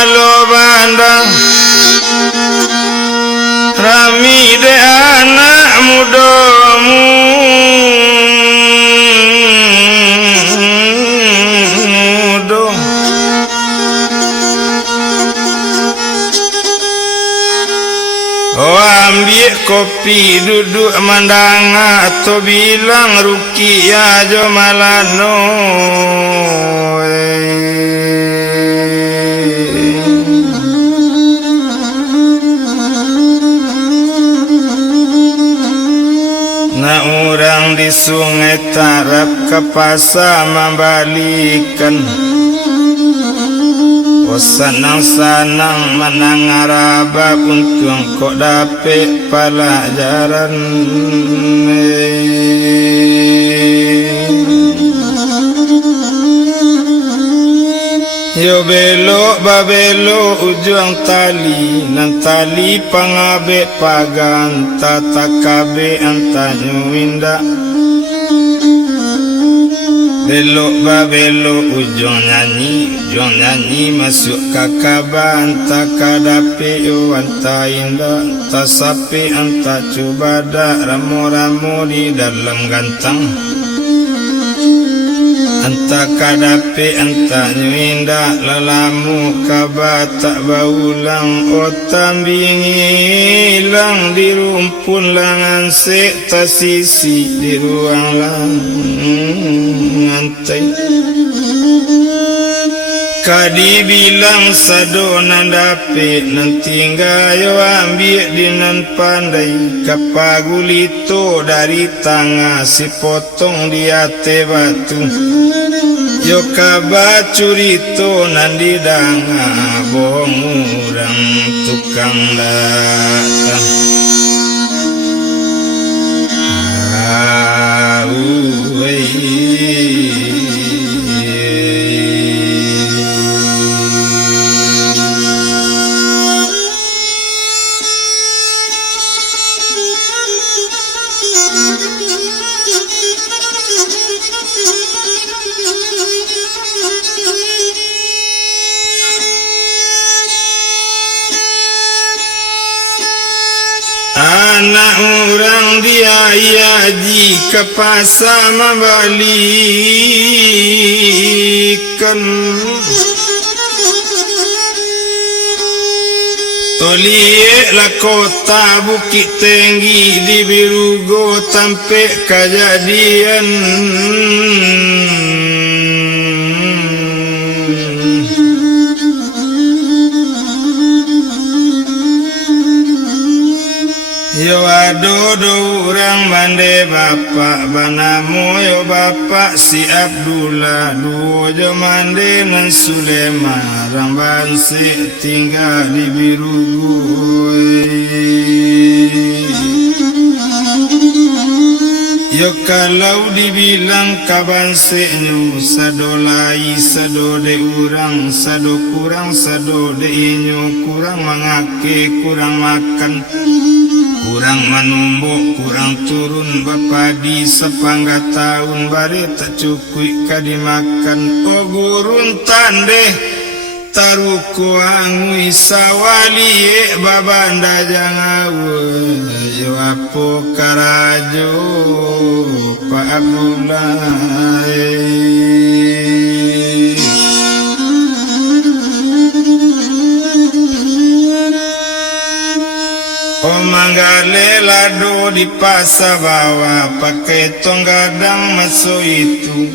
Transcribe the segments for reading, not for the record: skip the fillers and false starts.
alo bandang rami de anak mudamu ambil kopi duduk mandang atau bilang rukiah jo malano na orang di sungai tarap ke pasar membalikan sanang-sanang menang araba untung kok dapet pelajaran yo belok babelo ujung tali nan tali pangabe pagan tatakabe antanyo winda belok babelo ujung nyanyi masuk kakaba anta kadape anta indah anta sapi anta cubada ramu-ramu di dalam gantang anta kadape anta nyuinda lalamu kaba tak baulang otam bingilang di rumpun langan sek tasisi di ruang lang ngantai kadi bilang sado nandape nanti ngayo ambil dinan pandai kapagulito dari tangga si potong di ate batu yo kaba curito nandi danga bohong urang tukang datang anak orang dia yaji ke pasar membalikan toliek lah kota Bukit Tinggi di Birugo sampai kejadian yo adodo orang mande bapak banamu yo bapak si Abdullah duo jo mande nan Sulema ramban si tinggal di Birugo yo kalau dibilang kaban senyu sado lai sado de urang sado kurang sado de inyo kurang mangake kurang makan kurang menumbuk, kurang turun bapadi sepangga tahun bare tak cukup kadimakan o gurun tandeh taruku angui sawali babanda jangawe yo apo karajo Pak Abdullah manggale lado di pasar bawah pakai tong gadang masuk itu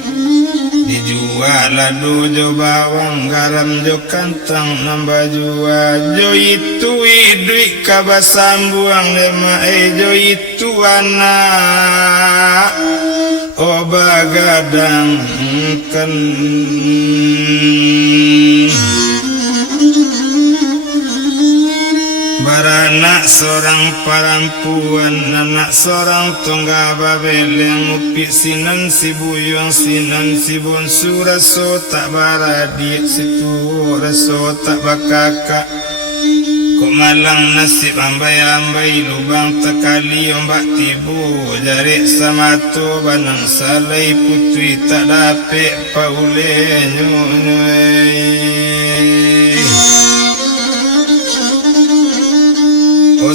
dijual lado jo bawang garam jo kantang nambah jual jo itu duit kabasambuang lema jo itu anak oba gadang kan baranak seorang perempuan anak seorang tongga babel yang upik sinan si buyung sinan si bonsu raso tak baradik situ raso tak bakakak kok malang nasib ambai-ambai lubang tekali ombak tibu jarik sama tu banang salai putui tak dapet paule nyunyui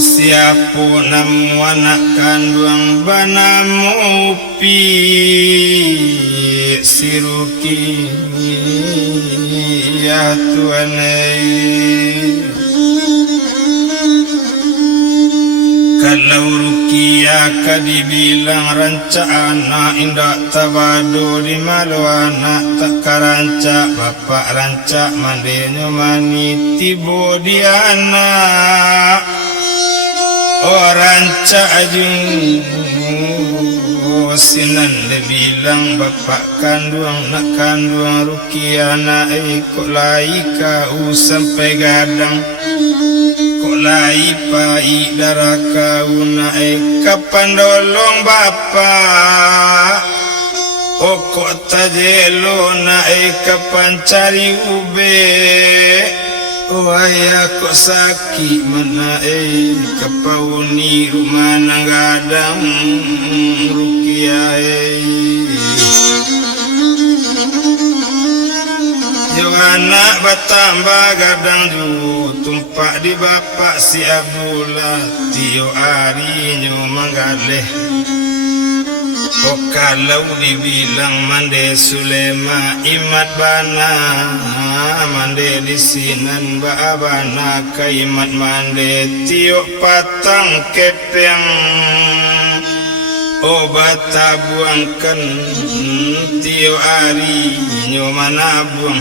siapa namu anak kandung banamu pi siruki ya tuanai. Kalau rukia kadibilang ranca anak indak tabado di malu anak tak karanca bapak ranca mandenyo mani tibo di anak ranca ajung sinan bilang bapak kandung nak kandung rukia anak kok laika sampai gadang lai pai daraka una kapan dolong bapak kok tajelo na kapan cari ube ayah kok sakit mana kapauni rumah nanggadang rukia anak batambah gadang ju tumpak di bapak si Abdullah tio arinyo manggaleh kalau dibilang mande Sulema imat bana mande di sinan baabana kaimat mande tio patang kepeng obat tabuangkan tio ari nyomana buang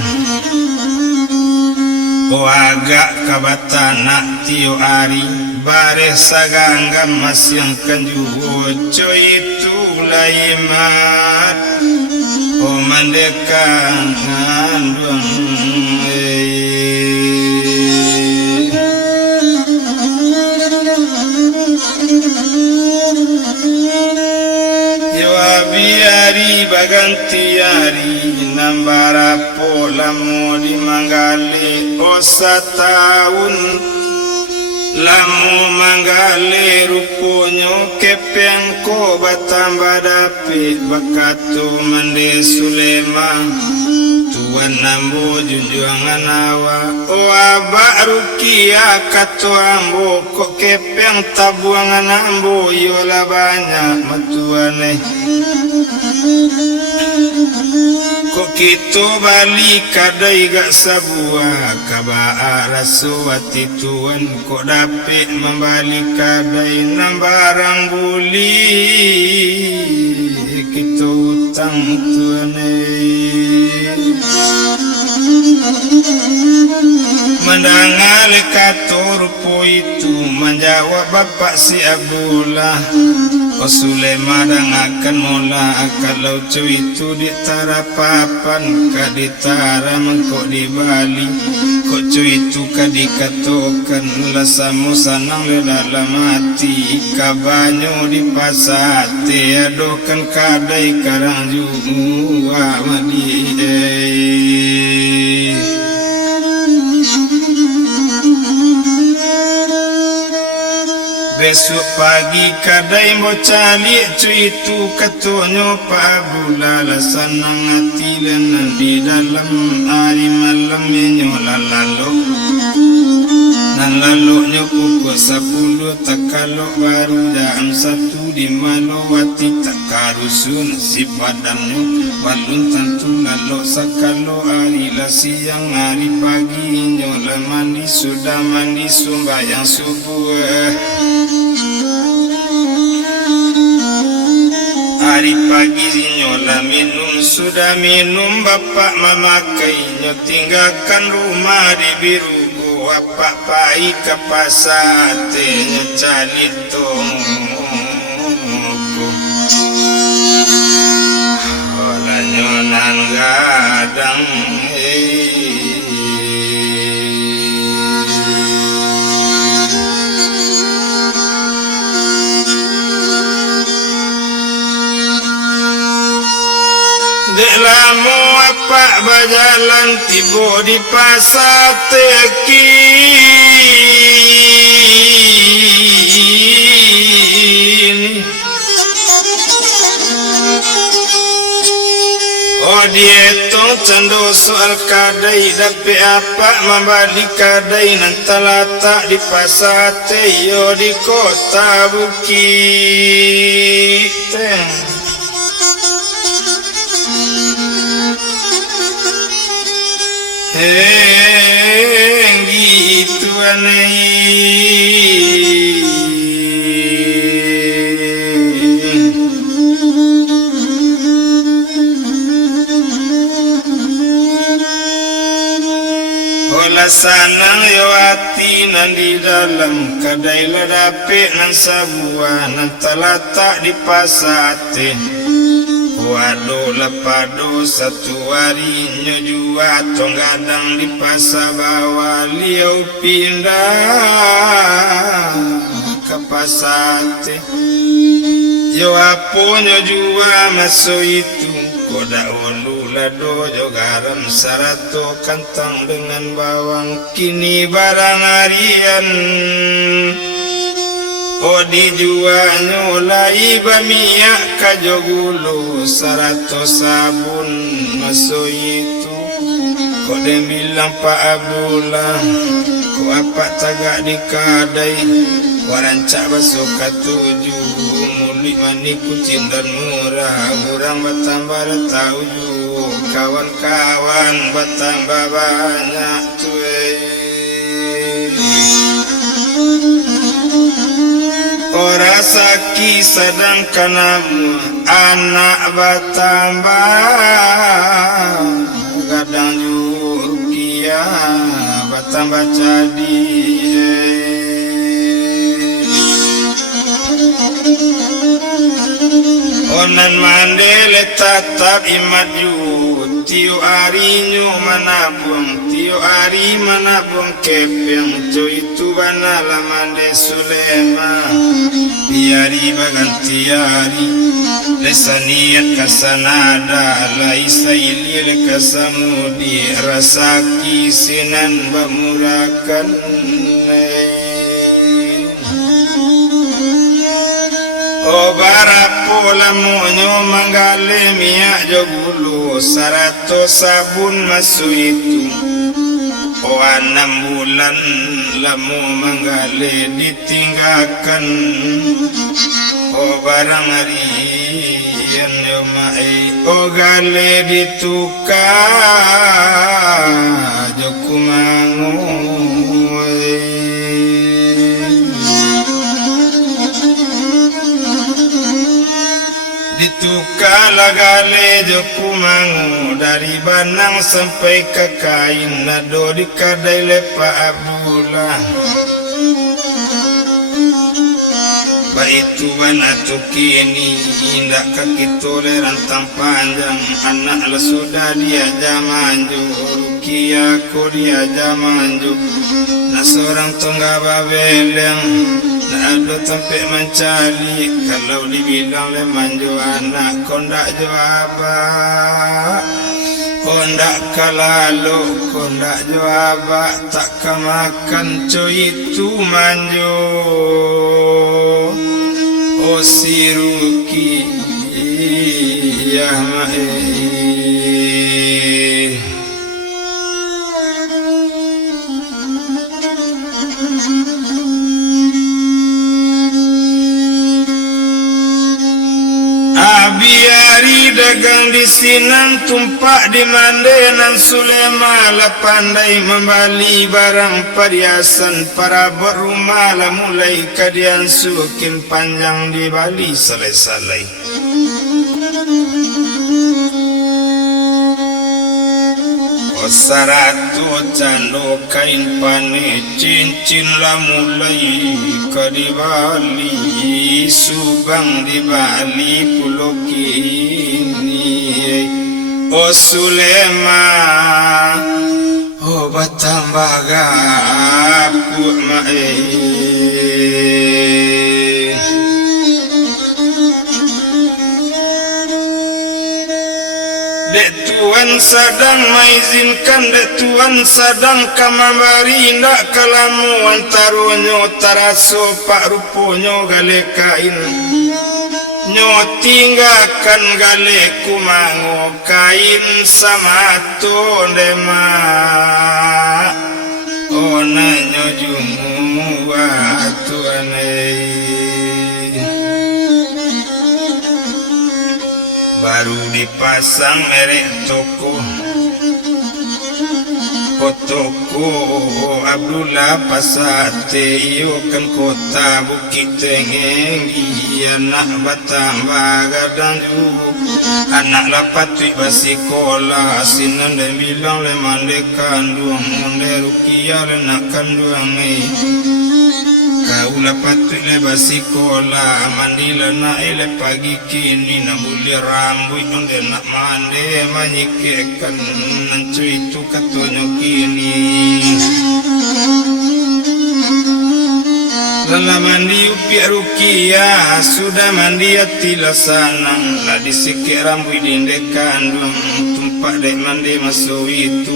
agak kabatana tio ari bare saganggam masyang kanjuwo coy itu laimat mandekan duang biari baganti ari nambara pola mo di manggale tahun lamu manggale rupunyo kepeng ko batamba dapi bakatu mande Sulema tuan nambo junjuangan awa abak rukia katu ambo kok kepeng tabuangan ambo yola banyak matuane kok kita balik kadai gak sabua kabaa rasuati tuan kok dapet membalik kadai nambarang buli kita utang tuan mendangal katur po itu menjawab bapak si Abdullah Sulema dan akan mula kalau cuy itu ditara papan kaditara mengkok di Bali kok cuy itu kadikatokan lasamu sanang le dalam hati kabanyo di pasate adokan kadai karang jua madi besok pagi kadai mau cari cuy itu ketonyo pabula lasanang hati dan di dalam hari malam nyolalalu nan lalu nyokuk 10 takalok baru dalam 1 di malowati takarusun si padamnya balun tentu lalu sakalo hari lah siang hari pagi nyola mandi sudah mandi sembahyang subuh hari pagi nyola minum sudah minum bapak memakai nyo tinggalkan rumah di biru bapak pai ke pasar nyo cari tongko ola nyo nan gadang dek lamu apa berjalan tiba di pasar teki dia tu cando soal kadai dape apa membali kadai nan talata di pasate yo di kota Bukit gitu aneh. Sanang yo hati nan di dalam kadai ladape nan sabua nan talata di pasate waduh lapado satu hari nyojua tonggadang di pasabawa liau pindah ke pasate yo apo nyojua maso itu koda olu lado jo garam sarato kantang dengan bawang kini barang harian odi jua nyolai bamia kajo gulu sarato sabun maso itu kode bilang Pak Abdullah ko apa tagak di kadai warancak baso katuju muli maniku cinta murah urang bertambah tauju kawan-kawan bertambah banyak tuwe ora saki sedangkan anak bertambah kadang juga bertambah jadi onan mandele tatap imat yu tiu ari nyu manabung tiu ari manabung kepeng jo itu bana lamande sulema biari baganti ari lesaniat kasanada laisa ilil kasamudi rasaki sinan bamurakan o barapo lamonyo manggale miak jogulu sarato sabun masu itu o 6 bulan lamu manggale ditinggalkan o barang harian yo mai o gale ditukar joku mangu ditukar gale joku mangu dari Banang sampai ke kain nado di kadai lepa Abdullah baitu banatu kini indak kaki toleran panjang anak la sudah dia jamanju rukia ko dia jamanju na seorang tongga babeleng na ado tempe mencari kalau dibilang le manju anak kondak jawaba kondak kalalo kondak jawaba tak kemakan coy itu manju o siruki ya mae abiari dagang di Sinang tumpak di Mandenan Sulema la pandai membali barang perhiasan para berumah la mulai kadian sukin panjang di Bali salai-salai saratu cando kain pane cincin la mulai ke di Bali Subang di Bali pulau kini o Sulema o batambah gapu mae Dek Tuan sadang mengizinkan Dek Tuan sadang kamambari ndak kalamu antaronyo taraso pak ruponyo gale kain nyo tinggakan galeku mango kain sama tondema ona nyo jumu watu anei baru dipasang merek toko Kotoko Abdullah Pasate iyo kan kota Bukit Tengeng anak Batang Bagadang anak lapatwi basikola sinan dan bilang le mande kandung monde rukia le nak kandung kau lapatwi le basikola mandi le na ele pagi kini na buli rambut onde nak mande manyikekan nancu itu katonyo kini Lala mandi upi rukia sudah mandi atila sanang la disikik rambut dindek kandung tumpak dek mandi masuk itu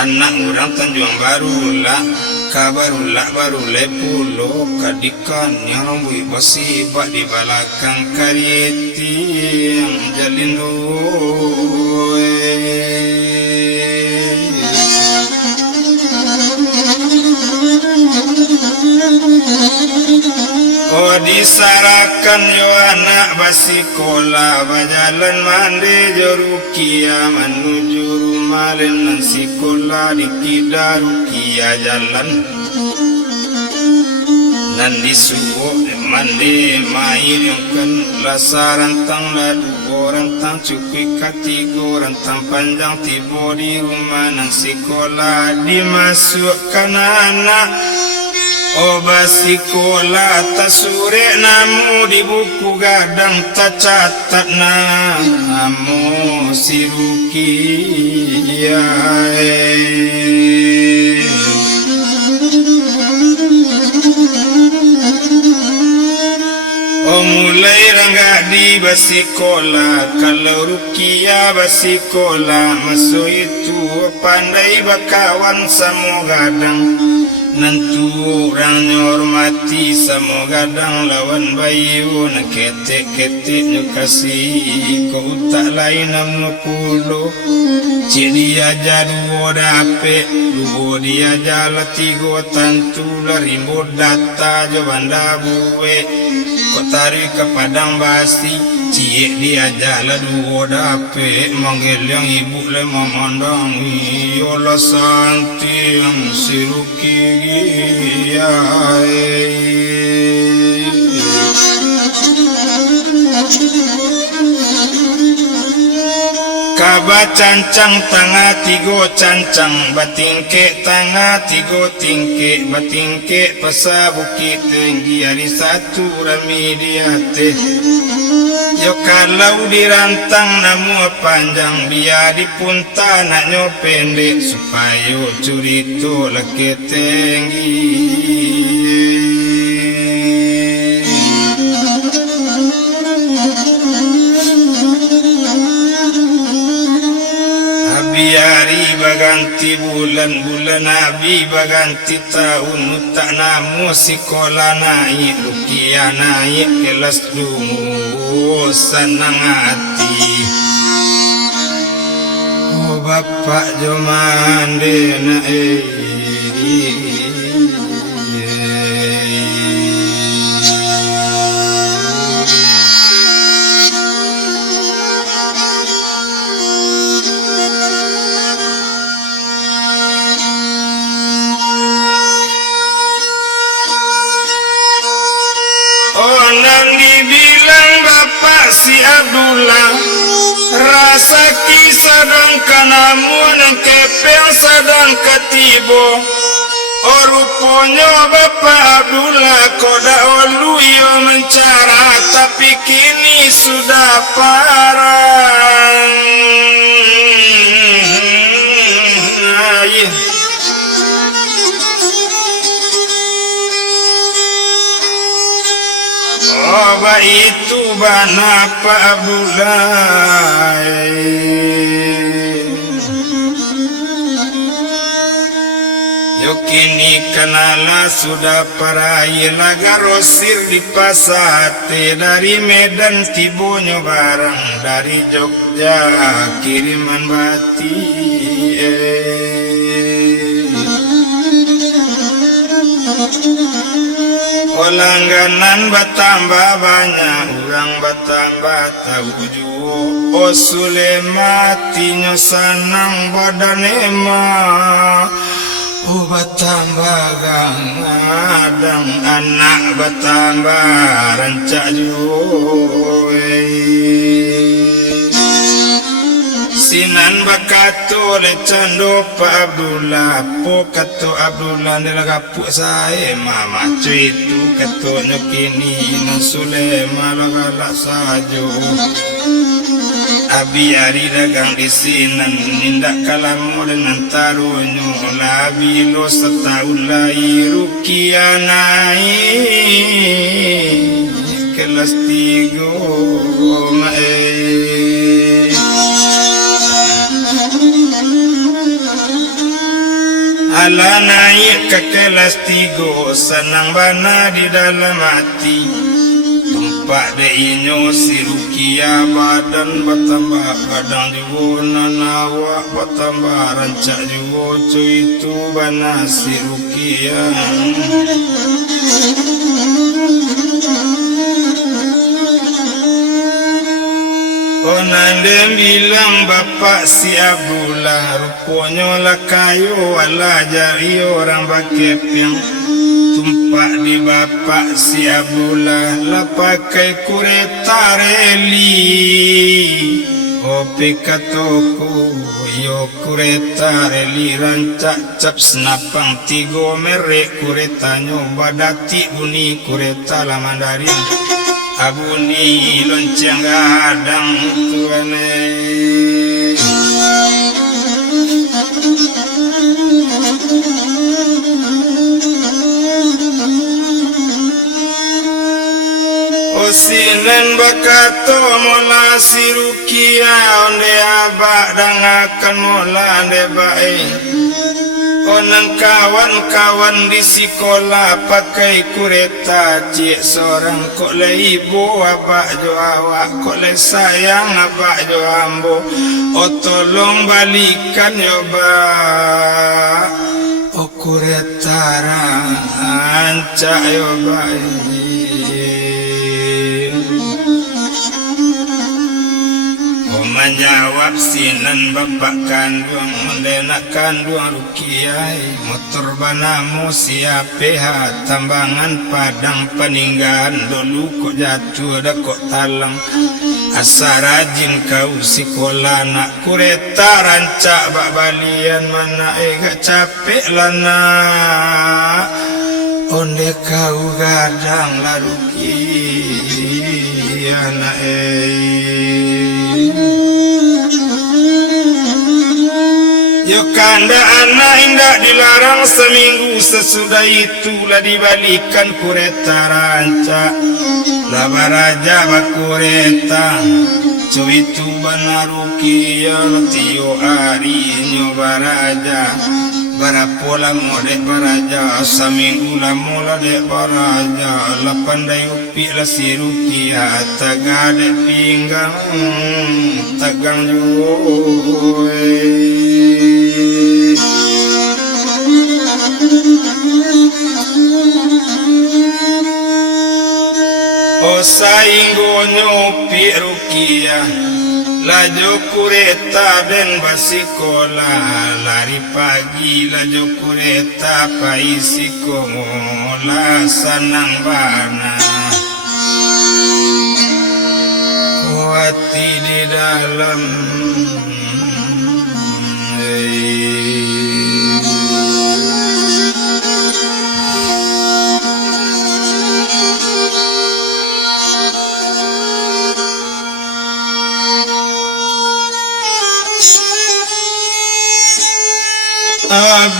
anak orang Tanjung Barulah kabarulah baru lepulo kadikan yang rambut basi bak di belakang karieti yang jalin Oh disarakan yo anak basikola bajalan mande jorukia menuju rumah dan sikola dikida rukia jalan nan disuwo mande main yang kan lasaran tang ladu orang tang cukui katigo rantang panjang tibo di rumah nan sikola dimasukkan anak Oh basikola tasure namu di buku gadang tercatat namu si Rukia Oh mulai rangga di basikola kalau Rukia basikola masuk itu pandai bakawan sama gadang Nantu orang hormati sama gadang lawan bayu nak ketek-ketek nyukasi kau tak lain nama pulo cik dia jadu dape lubo dia jala tigo tantu larimbo data jabanda buwe kau tarik ke padang basi cik dia jala duo dape manggil yang ibu le memandang yola santi yang siruki Kaba cancang tangah tigo cancang batingke tangah tigo tingke batingke pasa bukit tinggi hari satu rami diate yo kalau dirantang namu panjang biar dipunta naknyo pendek supaya curito laki tinggi Biari baganti bulan-bulan Nabi baganti tahun tak namu sekolah naik rukia naik kelas dulu senang hati Oh bapak jomande naik dibilang bapak si Abdullah rasa kisah dan kanamun kepeng sedang ketibo oh rupanya bapak Abdullah koda olu yo mencara tapi kini sudah parang Oba itu bana Pak Abdullah yo kini kanala sudah parai lagarosir di Pasate dari Medan Tibonyo barang dari Jogja kiriman bati langganan bertambah banyak orang bertambah tahu juo osule matinya sanang badanema bertambah gadang anak bertambah rancak juo sinan bakato le cando Pak Abdullah po kato Abdullah nelaga pu sae mama cuitu kato nyokini na Sulema lagala sajo abi ari dagang di sinan nindak kalamu dengan tarunyo labi lo setahun lai rukianai kelas 3 mae ala naik ke kelas 3 senang bana di dalam hati tempat deinyo si Rukia badan bertambah kadang juga nanawa bertambah rancak juga cuy itu bana si Rukia Nandem bilang bapak si Abdullah rupanya lah kayu wala jari orang bakepyang tumpak di bapak si Abdullah lah pakai kureta reli opi katoko yo kureta reli rancak cap senapang 3 merek kuretanya badati buni kureta lah Mandarin abuni lonceng gadang tuane osinen bakato mola si Rukia onde abak dangakan mola ande bae Onan kawan-kawan di sekolah pakai kureta cik seorang kok le ibu abak jo awak kok le sayang abak jo ambo tolong balikan yo ba kureta rancak yo ba menjawab sinan bapak kandung mendenak kandung Rukiai motor banamu siape tambangan padang peninggalan dulu kok jatuh dah kok talang asa rajin kau sekolah nak kureta rancak bak balian mana gak capek lana onde kau gadang la Rukiai anak Yo kanda anak indah dilarang seminggu sesudah itulah dibalikan kureta rancak laba raja bakureta cuy itu bana Rukia tio ari nyoba raja barapola mode baraja seminggu lah mula dek baraja lapan dayupi lah si Rukia tagade pinggang tagang juwe sainggo nyopi Rukia lajo kureta dan basikola lari pagi lajo kureta paisiko ngola sanang bana kuati di dalam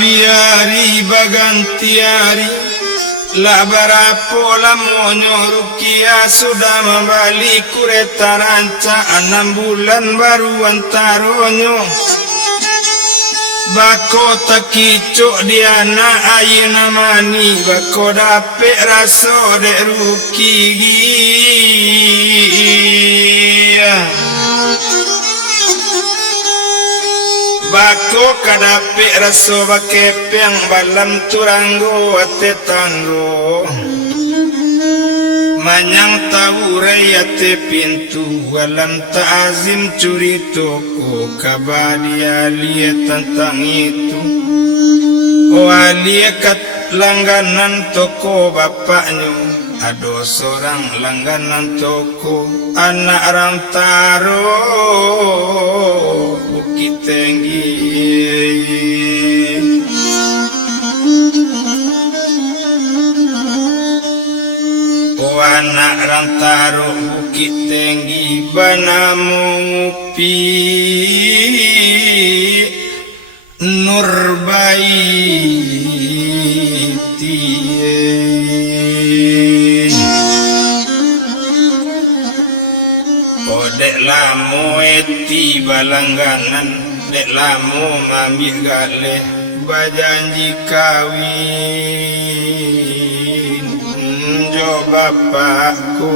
biari baganti hari lah barapola monyo Rukia sudah membalik kureta ranca 6 bulan baru antaronyo bako takicuk diana ayeuna mani bako dapet raso dek ruki bako kadapet raso bakepeng balam turanggo ate tanggo manyang tawurai ate pintu walam ta'azim curi toko kabadia liat tentang itu alia kat langganan toko bapaknya ado seorang langganan toko anak rantaro Bukit Tinggi anak rantaro Bukit Tinggi banamu ngupi Nurbaiti dek lamu eti balangganan dek lamu ngambil galeh bajanji kawin jo bapakku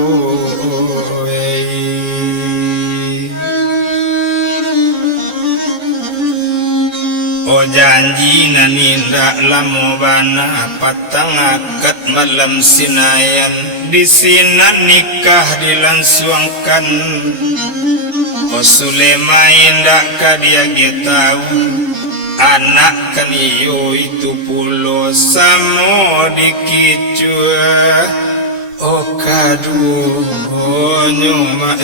janji nanindak lamu bana patang akad malam sinayan di sinan nikah dilangsungkan Sulema indak kadia tahu anak kan iyo itu pulo samo dikicua kadu nyuma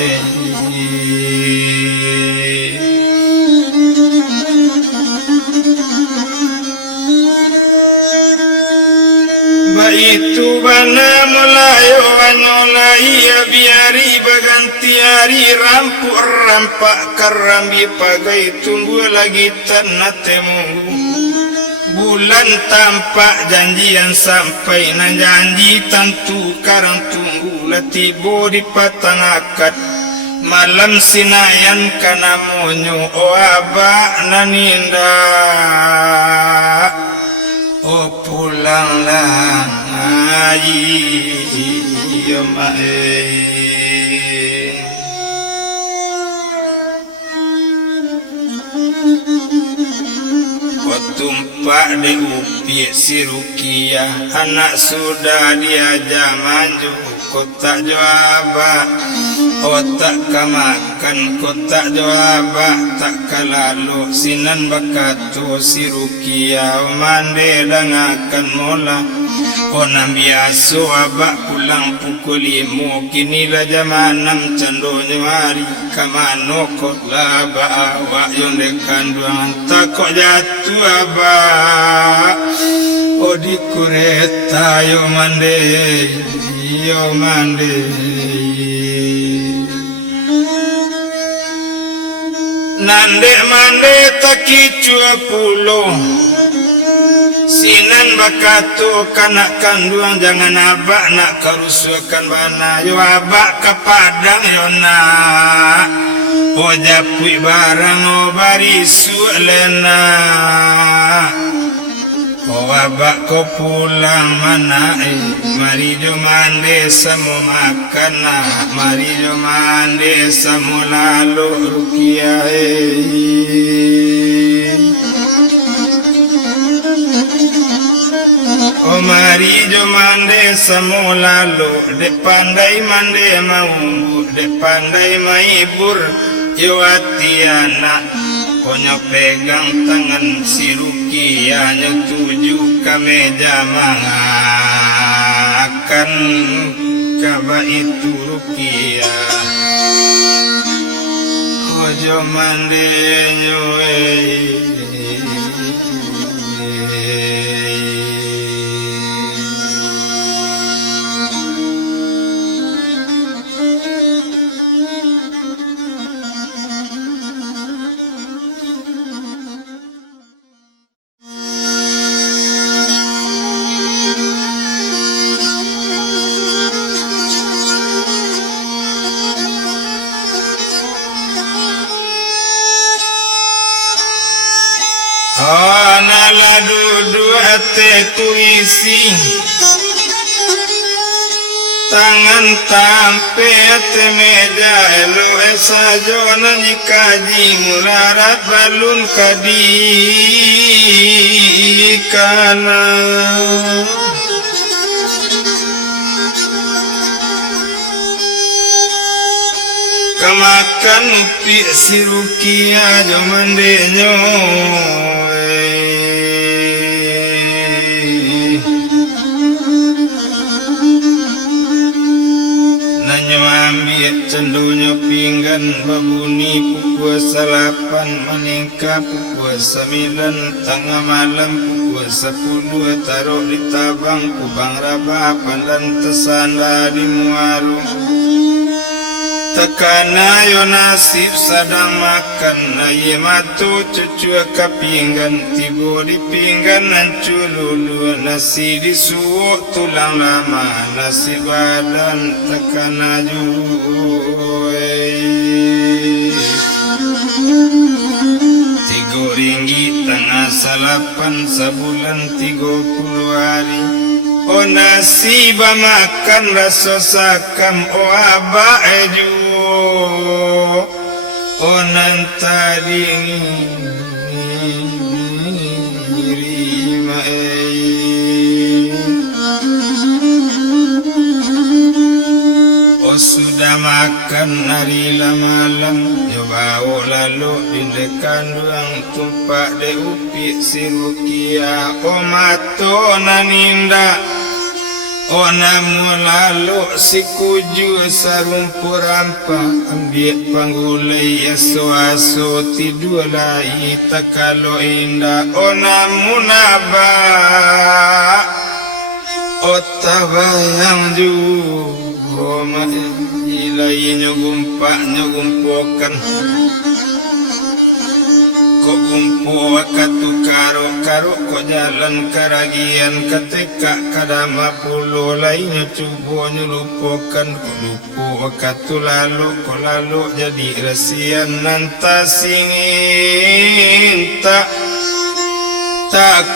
itu bana melayo anolai biari baganti hari rampuk rampak karambi pagai tunggu lagi tanah temu bulan tampak janjian sampai na janji tentu karang tunggu latibo di patang akad malam sinayan kana monyo abak naninda pulanglah ayi mae tumpak de upi si Rukia anak sudah diajak maju kotak jawab otak kamakan kotak jawab tak kalalu sinan bakatu si Rukia mande dangakan mola Kona biasa abak pulang pukul 5 kinilah jam 6 candonyo hari kamano kok laba awak yon dekan duangan takok jatuh abak di kereta yo mande nandek mande takicua pulo sinan bakatu kanak kanduang jangan abak nak kerusukan bana yo abak ke padang yo nak japui barang barisu lena abak ko pulang mana mari jo mande samo makan mari jo mande samo lalu Rukia mari jo mande samo lalu de pandai mande mau de pandai maibur yo hati anak Konya pegang tangan si Rukia tuju ke meja makan kaba itu Rukia Kojo mande nyoe nala dudu ate tuisi tangan tampe ate meja elu sajo nani kaji mularat balun kadi kana kamakan upi sirukia jomandenyo nanyo ambil cendunya pinggan babuni pukul 8 meningkat pukul 9 tengah malam pukul 10 taruh di tabang kubang rabah pandan tesanda di muaru tekana yo nasib sadang makan aye matu cucu ke pinggan tibo di pinggan nancululu nasi disuuk tulang lama nasi badan tekana juwe RM3 tengah 8 sebulan 30 hari oh nasi makan rasa sakam oh abah eju oh nantadi rima oh sudah makan hari malam yo bawa lalu dindekan duang tumpak de upi sirukia oh mato naninda oh namu lalu si kuju sarumpur rampa ambil panggulai aso-aso tidur lai tak kalau indah oh namu naba oh tabayang ju oh ilai nyogumpokan kok gumpo katu karo kok jalan karagian ketika kadama pulo lainnya cubo nyulupokan kok lupo katu lalu kok lalu jadi rasian nanta singin tak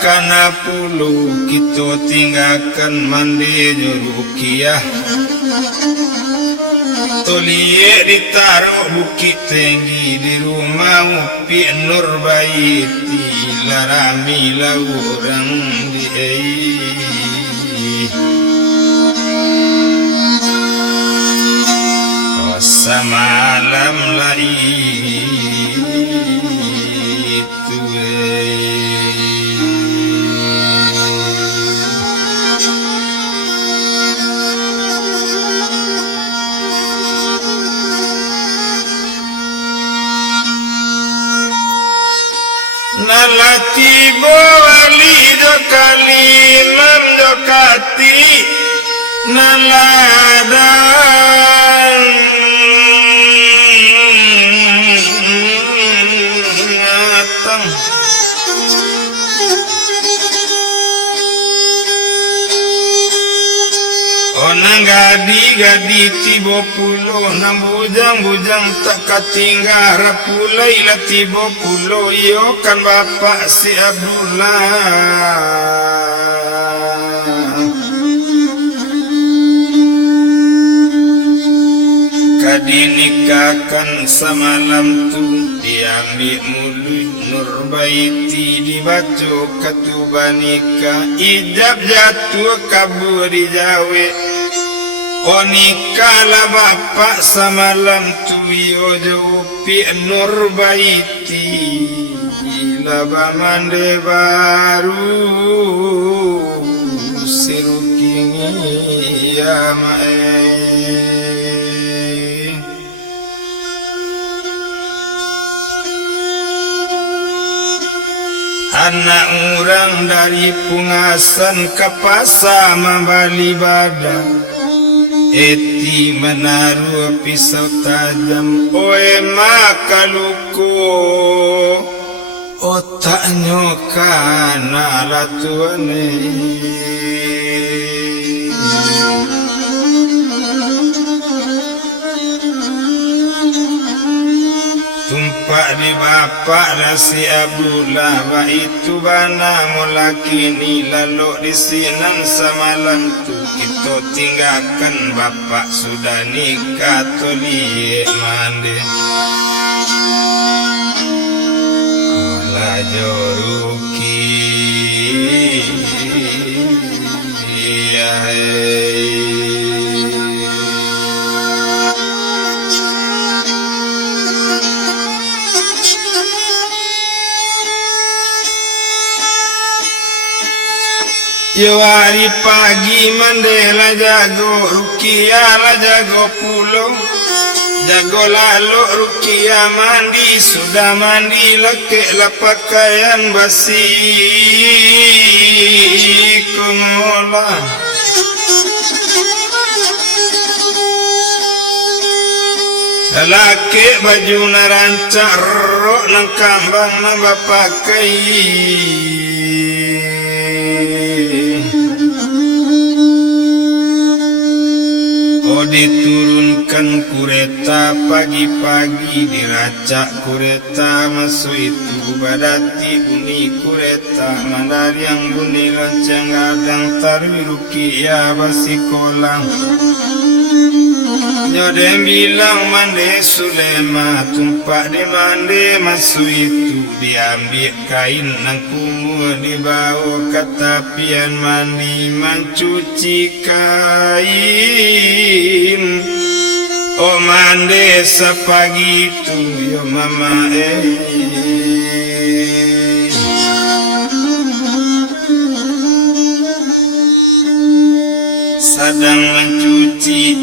kana pulo kita tinggalkan mandi nyurukiah tolie ditaruh bukit tinggi di rumah upi nur baiti larami laurang di semalam lai nalati bawali jokali lam jokati naladan ngatang onang gadi tibo pulo nang bujang tak katinggal rapulai lah tibo pulo yo kan bapak si Abdullah kadinikahkan semalam tu diambil mulut nur baiti dibaca ketubah nikah ijab jatuh kabur di jawe oh nikahlah bapak semalam tu yo jopi nur baiti ilaba mande baru sirukingi ya mae anak orang dari Pungasan ke pasar membali badan eti menaruh pisau tajam oe makaluku otaknya kana latuane di bapak nasi Abdullah wa itu bana mulakini lalu di sinan samalam tu kita tinggalkan bapak sudah nikah tolik mandi olah joruki Yo hari pagi mandela jago rukia la jago pulau jago lalu rukia mandi sudah mandi leke la pakaian basi kumola laki baju narancak rok nang kambang nang bapakai diturunkan kureta pagi-pagi diracak kureta masuk itu badati bunyi kureta mandar yang bunyi lonceng adang tarwi rukia basi kolang Jodem bilang mande Sulema tumpak di mande masuk itu diambil kain nang kumur dibawa ke tapian mandi mencuci kain oh mande sepagi itu yo mama sedang mencuci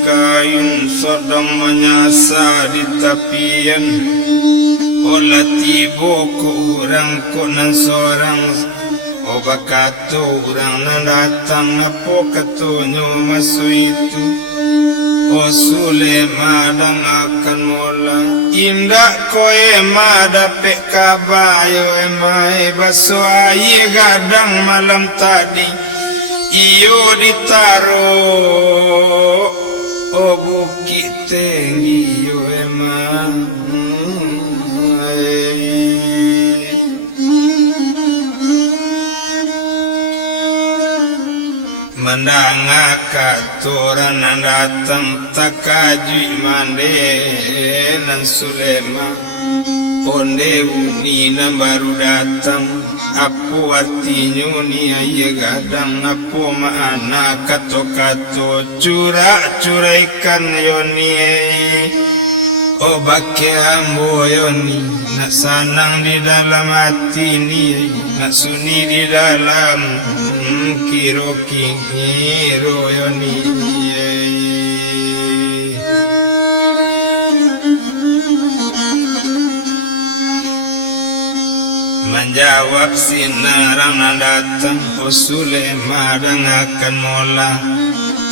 kain sedang menyasar di tapian olah tiba ke orang konan seorang oba kata orang nan datang apa katanya masuk itu oh Sulema dan akan mula indah koe ma dapet kabar yo emai baso air gadang malam tadi iyo ditaruh oh bukit tinggi yo emang mendangar katoran datang tak kaji mande nan Sulema onde unina baru datang apa artinya ni ayah gadang apa makna kato-kato curak-curaikan yoni oh bakai ambo yoni nak sanang di dalam hati ni nak sunyi di dalam kiro yoni menjawab sinaran datang oh Sulema dan akan mola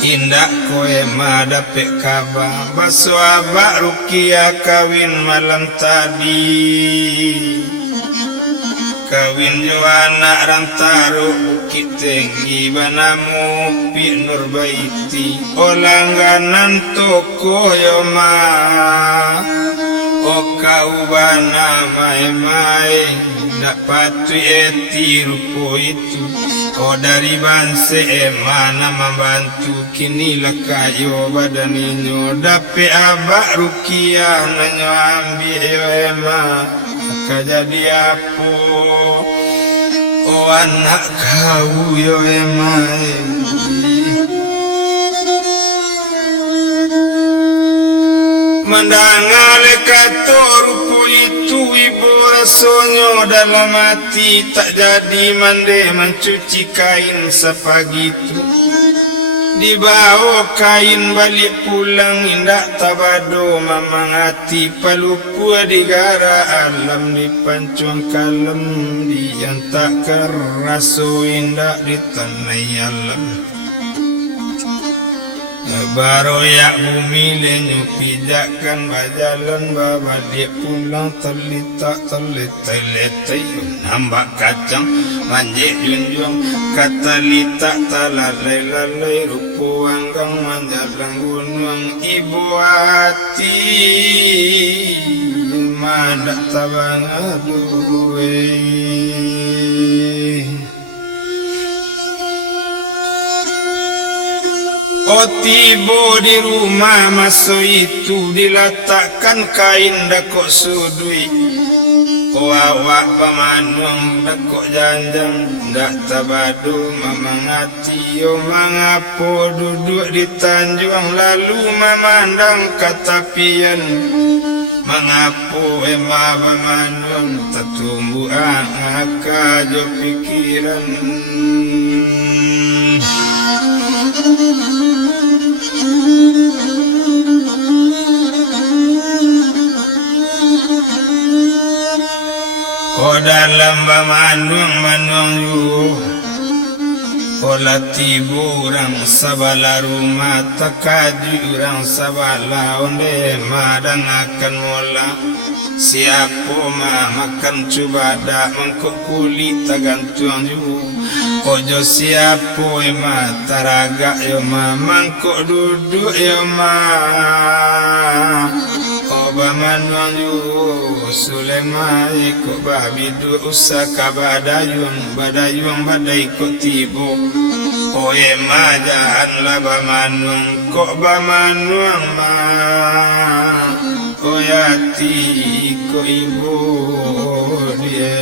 indak koe ma dapet kabar baso abak rukia kawin malam tadi kawin jo anak rantaru bukit tinggi banamu pi Nurbaiti oh langganan toko yo ma oh kau bana mai nak patu eti rupo itu oh dari banse mana membantu kini lakayo badaninyo dape abak rukia nanyo ambil yo ema jadi apa oh anak kau yo ema mendangar kata rupo itu ibu rasonyo dalam hati tak jadi mande mencuci kain sepagi itu dibawa kain balik pulang indak tabado mamang hati palupua digara alam di pancuang kalem dian tak keraso indak di tanah alam baru ya bumi lenyu pijakan bajalan baba dia pulang terlitak terletai nambah kacang manjek junjung kata litak talalai rupu anggang manjalang gunung ibu hati madak tabang aduwe. Oh tiba di rumah masa itu diletakkan kain dakok sudui. Oh awak pamanung dakok janjang dak tabadu mamangati. Oh mangapo duduk di tanjuang lalu memandang katapian. Mangapo ema pamanung tatumbu angaka jo pikiran. Oh dalam manung yu Ola tibu orang sabala rumah takaju orang sabala onde madang akan mola. Siapa makan coba dak mengkok kulit tagantung yu. Ojo siapa ema taraga yo mangkok duduk yo Oba manuang yu Sulemai ko babidu usaka badayun badai ko tibo. Oye majahan laba manuang ko ba manuang ma. Oyati ko ibu dia.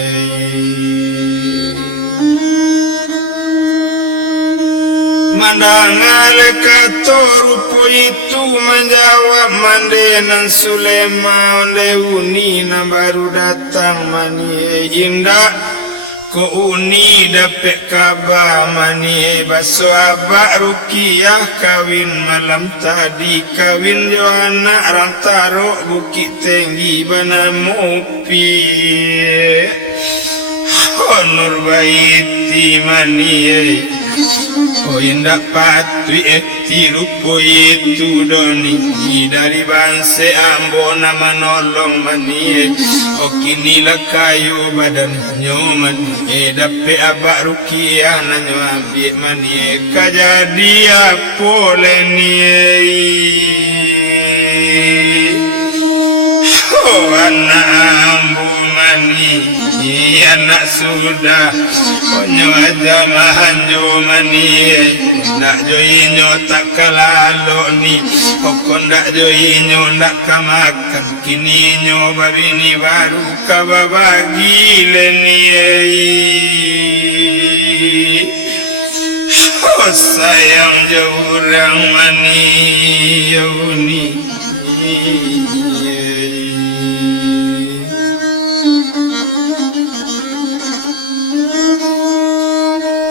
Mandangal kato rupo itu menjawab mandenan Sulema onde uni na baru datang mani indah ko uni dapet kabar mani baso abak Rukiah kawin malam tadi kawin jo anak rantaro Bukit Tinggi bana Mopi. Honor baiti mani oh indah patu tirupo itu doni dari bangsa ambo nama nolong mani. Oh kinilah kayu badan nyoman dape abak Rukiah na nyambi mani kajadi apole ni. Oh anak ambo mani anak sudah onyo aja mahanjo mani nak joinyo tak kalalo ni pokon dak joinyo nak kamakan kini nyo babini baru kababagi leni. Oh sayang jauh mani yauni.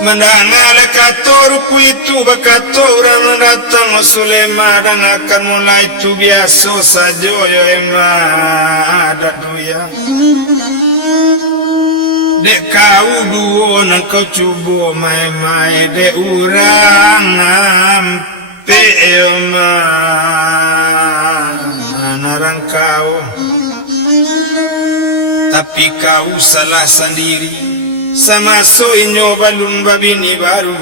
Mendangal kator itu bakato orang datang Sulema dan akan mulai tu biasa saja yo ema ada doya. Dek kau duo nang kau cubo mai dek urang ampe ema narang kau. Tapi kau salah sendiri. Sama soinyo balun babini baru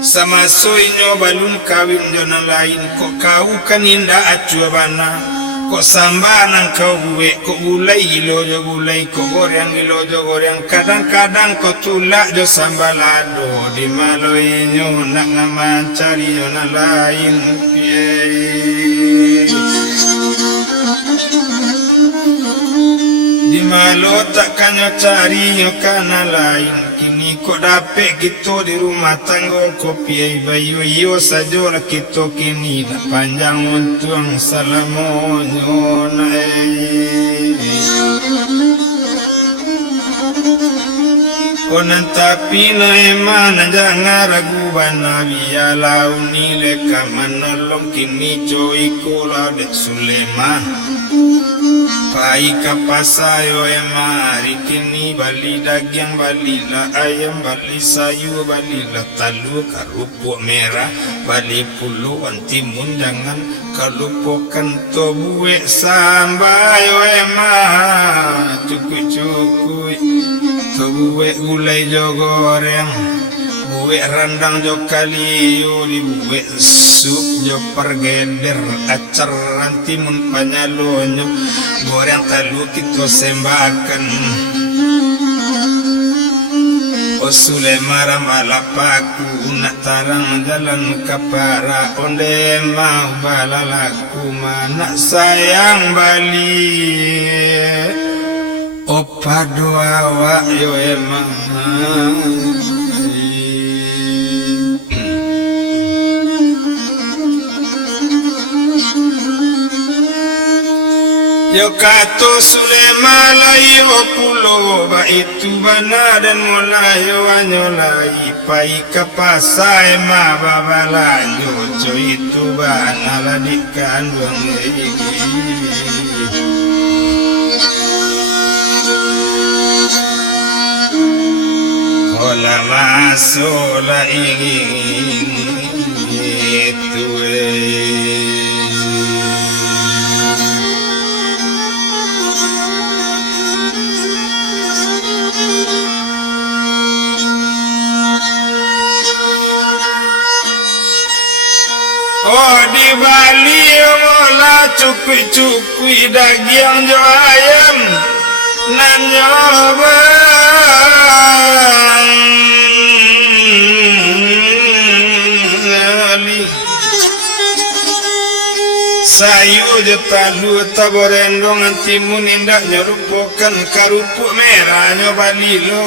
sama soinyo balun kawin jona lain ko kau kaninda acuabana ko sambanan kau gue ko gulai gilojo gulai ko goryang gilojo goryang kadang-kadang ko tulak jo sambalado di maloinyo nak ngamancari jona lain di malo tak kanyo cari yo kana lain kini ko dape gitu di rumah tangga kopi bayu yo sajo la kita kini na panjang untung salamonyo nae konan tapi na emana jangan ragu bana biya launi leka manolong kini coy kola dek Sulema. Pai kapasayo emari kini bali daging bali la ayam bali sayu bali la talu karupo merah bali puluhan timun jangan kalupokan tobuwe sambayo ema cukuy tobuwe gulai jo goreng dibuek randang jo kaliu dibuek sup jo pergeder acar antimun panyalonyo goreng talu kita sembakan osule maram alapaku nak tarang jalan kapara onde mau balalaku mana sayang bali opa doa wa yo emang yo kato sulemalai o pulo ba itu bana dan mulai wanyolai pai kapasai ma babalanyo jo itu bana ladikan wangi ola masola ingin itu oh di Bali mola cukui daging jo ayam nan nyoba sayu je talu taborendong antimun indak nyerupokan karupuk merah nyobali lo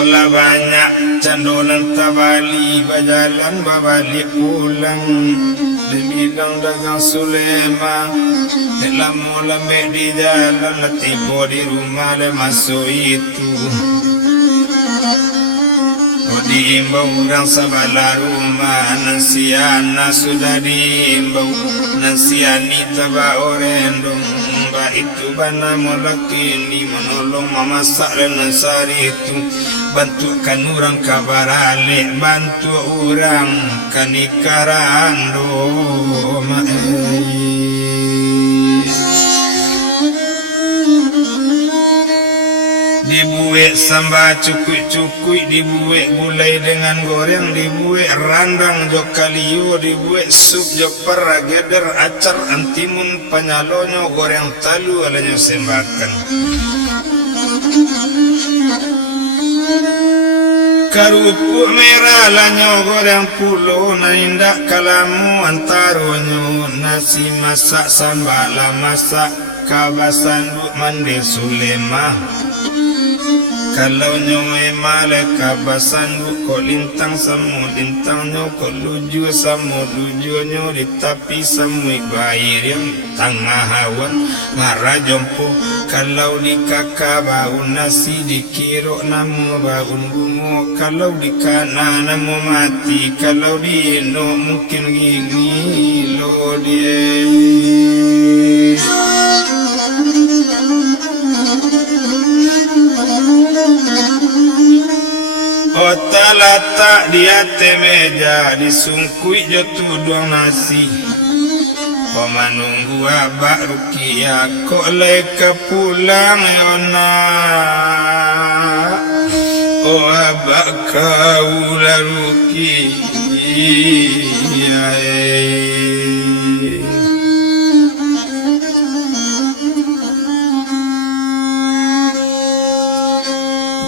olah banyak candolan tabali bajalan babalik pulang dibilang dagang Sulema dalam mula di jalan tiba di rumah le masuk itu diimbau orang sabala rumah nansiana sudah diimbau nansiani taba orendong mbak itu bana molakini menolong memasak dan nasari itu bantukan orang kabarale bantu orang kanikaran do dibuek sambal cukui dibuek gulai dengan goreng dibuek randang jo kaliu dibuek sup jo perageder acar antimun panyalonyo goreng talu alanyo sembakan karupuk merah lanyo goreng pulo na indak kalamu antaronyo nasi masak sambal masak kabasan mande Sulema kalau nyoe maleka basan ko lintang samu lintang nyo ko luju samu luju nyo di tapi samu bair yang tengah hawan ngarajompo kalau di kakak bau nasi dikiro namu baun bungo kalau di kana namu mati kalau di no mungkin gini lo dia Kota letak di atas meja disungkui jo tudung nasi. Kau menunggu abak Rukia kok leka pulang yona. Oh abak kau lah Rukia.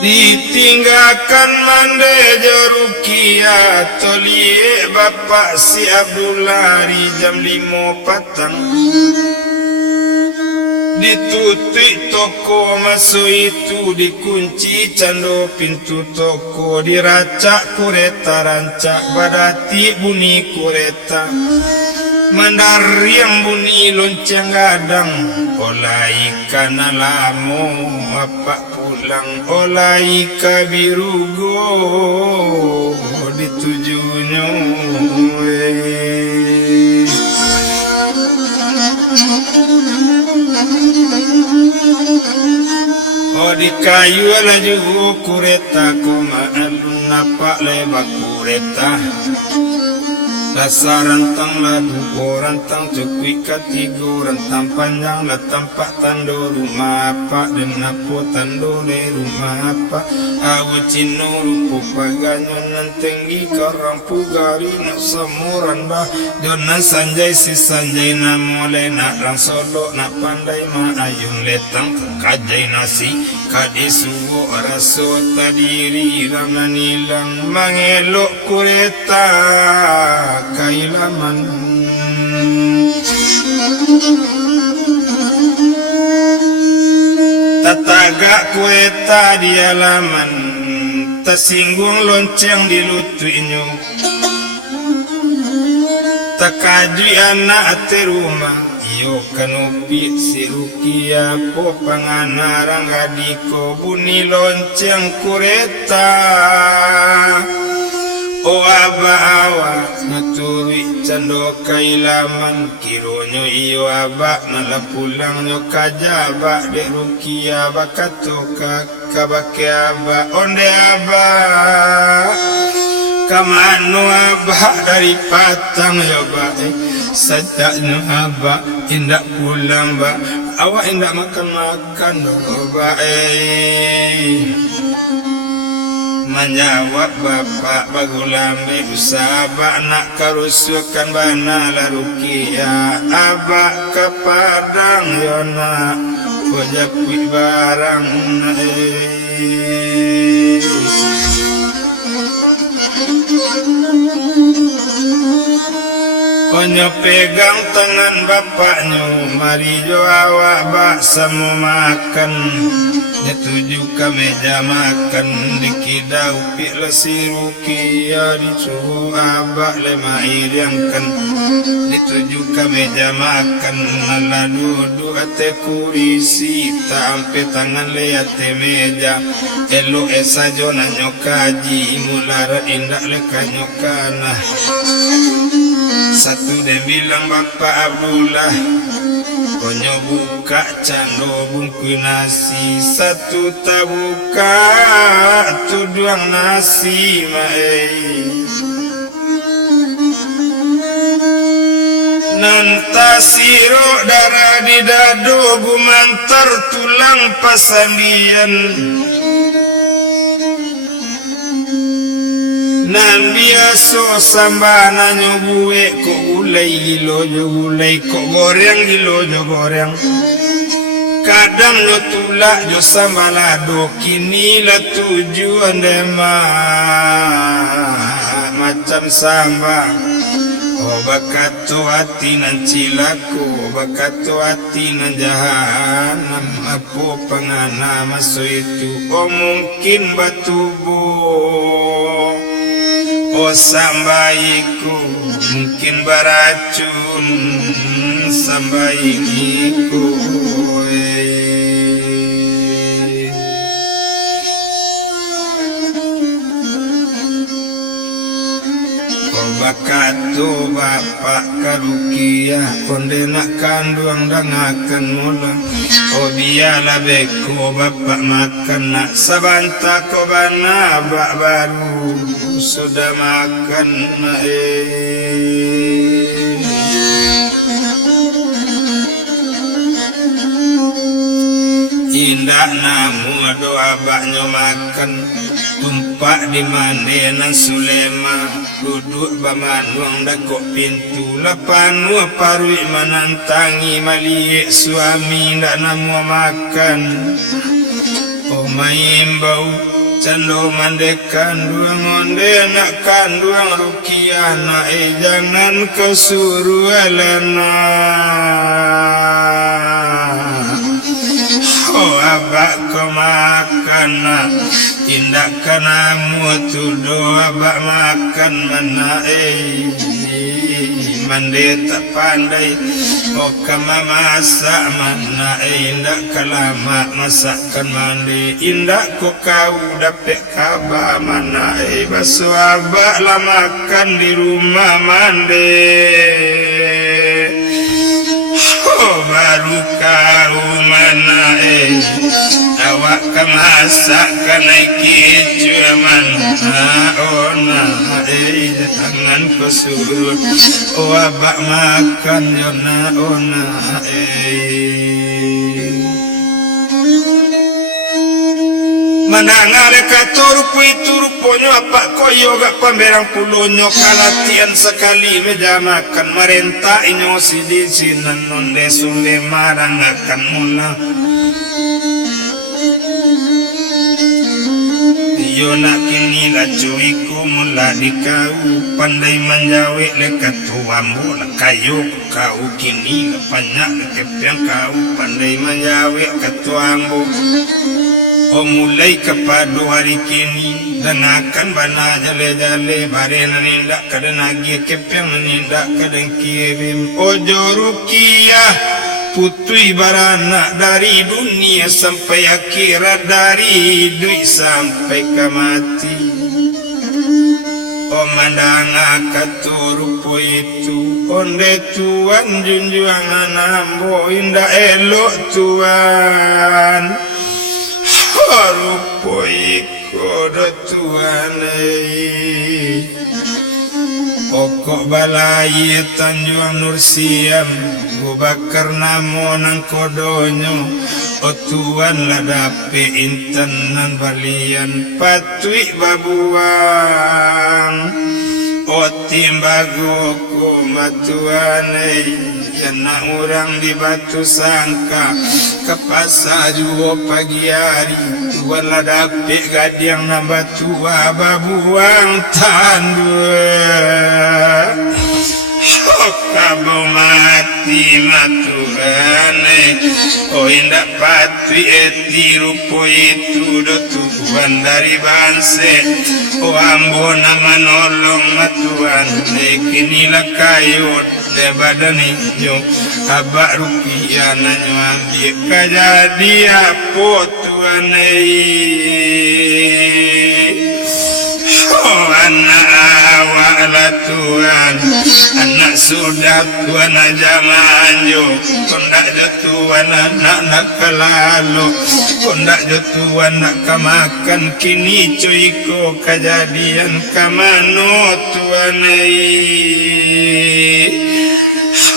Ditinggalkan mande Rukia tolie bapak si Abdullah di jam 5 petang. Ditutup toko masuk itu dikunci cando pintu toko diracak kureta rancak badati bunyi kureta mandariang bunyi lonceng gadang olah ikan alamu apa pulang olah ikan birugo ditujunya oh di kayu laju kureta ko maalun napak lebak kureta Dasar rantang ladu rantang cukwi katigo rantang panjang la tampak tando rumah apa dan napo tando de rumah apa awu cino rupo paganyo nantenggi karang pugari nak samuran bah dona sanjay si sanjay na mole nak rang solo nak pandai ma ayun letang kajay nasi kadisuwo raso tadiri ramanilang mangelok kureta kailaman tataga kueta di halaman tersinggung lonceng di lututnya takadi anak te rumah iyo kanupi si rukia po panganarang adiko buni lonceng kureta o aba awa naturi cando kailaman kironyo iyo aba nalapulang nyo kajaba de rukia bakatoka kabake aba onde aba kamano aba dari patang yo ba sajak no aba indak pulang ba awa indak makan no ba menjawab bapak bagulambe usaba nak karusukan bana larukia abak kepadang yona wajapui barang Onyo pegang tangan bapaknya mari jo awak bak sama makan Netuju ke meja makan dikidau pik lesi rukia disuruh abak lema iriangkan Dituju ke meja makan nala duduk ate kurisi tak ampe tangan le ate meja elo esa jona nyokaji mulara indak leka nyokana Satu dia bilang Bapak Abdullah Konyo buka cando bungku nasi Satu tak buka tuduang nasi Nanta siro darah di dado gumantar tulang pasandian Nan biaso sambana nyobuwe ko gulay gilo gulay ko goreng gilo goreng kadang lo tulak jo sambalado kini la tujuan dema macam samba oh bakato hati nan cilaku bakato hati nan jahanam apa pangana maso itu oh mungkin batubu Oh sambaiku mungkin beracun sambaiku Bakato bapak karukia konde nak kanduang dangakan mula oh biala beko bapak makan nak sabanta ko bana bak baru sudah makan indah namu doa baknya makan tumpak di mandenan Sulema duduk bamanuang dakok pintu lepan parui menantangi maliek suami ndak namu makan oh maimbau cando mandekan dua ngonde nak kanduang rukia na jangan kau suruh alana oh abak kau makan tindak kanamu tudo abak makan mana mande tak pandai oh kama masak mana indak kalama masakan mande indak ko kau dapat kabar mana baso abak lah makan di rumah mande oh baru kau mana awak kemasakan iki cuman ona jangan kesurut wabak makan yona ona manangale katur puitur ponyo apa koyo gak pamberang pulonyo kalatian sekali meja makan marenta inyo sidi sinan nonde sule marang akan mula yo nak kini la cuiku mula di kau pandai menjawe lekat tuamu la kayu kau kini la banyak lekat kau pandai menjawe ketuamu oh mulai kepada hari kini dan akan bana jale-jale barena nindak kadang lagi kepeng nindak kadang kirim ojo rukiah putri barana dari dunia sampai akhirat dari duit sampai ke mati oh mandang akaturupo itu onde tuan junjuangan ambo indah elok tuan rupo ikodo tuan pokok balai Tanjung Nur Siam Bubakar namo nang kodonyo o tuan la dape intan nan balian patui babuang o timbago ko matuane yana orang di batu sangka kepasa juo pagi hari tuan la dape gadiang na batua babuang tandua kabo mati matuane oh indak patui eti rupo itu do tuan dari banse oh ambo nama nolong matuan kini la kayut de badani nyo abak rupiah nanyo ambil kajadi apo tuan oh anak awak la tuan anak sudah tuan aja manjo kondak jo tuan anak nak kelalu kondak jo tuan nak kamakan kini cuiko kejadian kamano tuan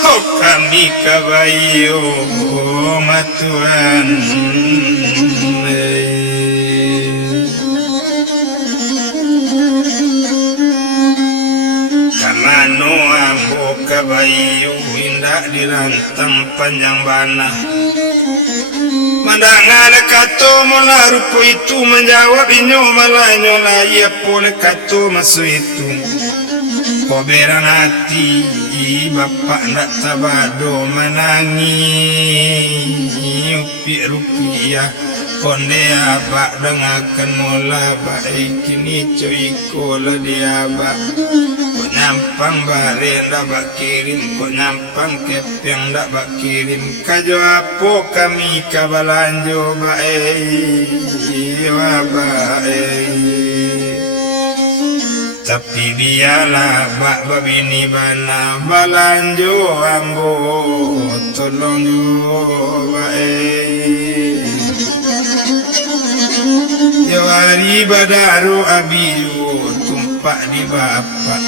oh kami kabayo matuan kamano ambo kabayo indah dirantang panjang bana mandangale kato mula rupo itu menjawab inyo malanyo la ia pole kato masu itu koberan hati bapak ndak tabado menangi upi rupiah konde abak dengakan mula baik kini coiko la dia abak kok nyampang bare ndak bak kirim kok nyampang kepeng ndak bak kirim kajo apo kami kabalanjo bae tapi dialah bak babini bana balanjo ambo tolong jo bae yo hari badaru abiyu tumpak di bapak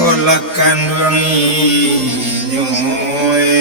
olakan duangi nyoy